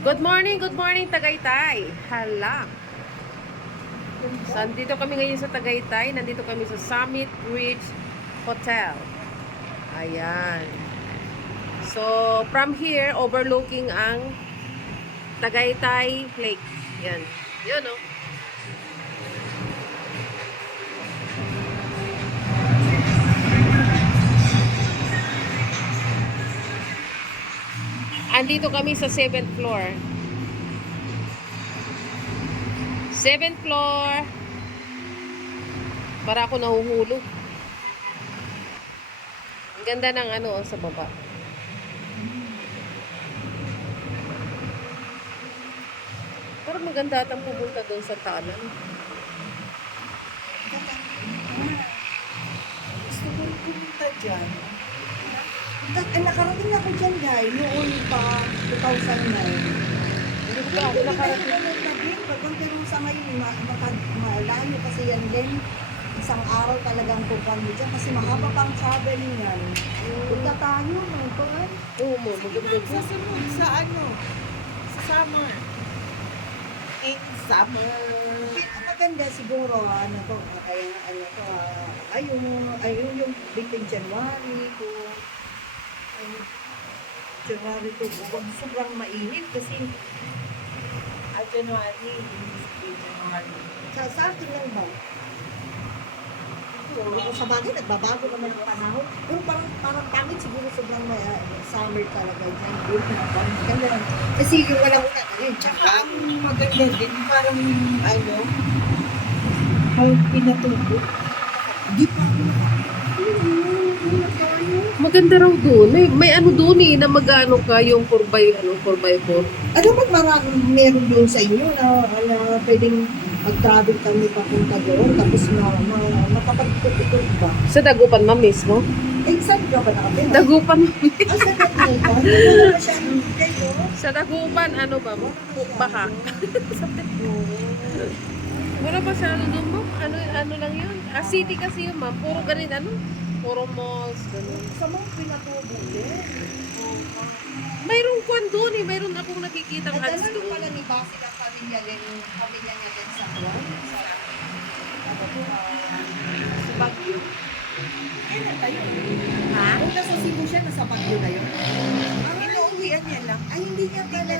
Good morning Tagaytay. Hala. So, nandito kami ngayon sa Tagaytay. Nandito kami sa Summit Ridge Hotel. Ayan. So, from here, overlooking ang Tagaytay Lake. Yan. Yun, oh. Andito kami sa 7th floor. 7th floor. Para ako nahuhulog. Ang ganda ng ano sa baba. Parang maganda atang pupunta doon sa talan. Gusto ko pumunta dyan. Nakarating ako dyan, guys, noon pa, 2009. Hindi ko pa ako nakarating. Pero sa ngayon, malayo kasi yan din. Isang araw talagang pupunta mo dyan kasi mahaba pang traveling yan. Punta tayo, no? Oo mo, maganda po. Sa sunod, sa ano? Sa summer. In summer. Maganda siguro, ano to, kaya ano to, ayun yung bitin January ko. January to, sobrang mainit kasi January. Sa atin lang ba? So, sa bagay, nagbabago naman ang panahon. Pero parang pangit siguro sobrang summer talaga dyan. Ganda lang. Kasi yung walang una ngayon. Tsaka ang maganda din, parang ano, ang pinatubo. Di pa ako Maganda raw doon. May ano doon eh, na mag-ano ka, yung 4x4. ano bang meron doon sa inyo na pwedeng mag-travel kami papunta doon tapos makapagpuputol ba? Sa Dagupan ma mismo? Eh, saan ka ba nakapila? Dagupan ma Ah, sa Dagupan? Wala na siya kayo? Sa Dagupan, ano ba mo? Baka. Wala ba sa ano doon mo? Ano lang yun? City kasi yun ma'am. Puro ganun ano? Puro malls, ganun. Sa mga pinatubo din. Mayroong kwan doon eh. Mayroon akong nakikita ng ads Nadala doon. pala ni Basi ng pamilya niya din sa Kwan. Sa Baguio. Kailan tayo? Ha? Kung nasa Cebu siya, nasa Baguio na yun. Inuuwian niya lang. Ay, hindi niya pala.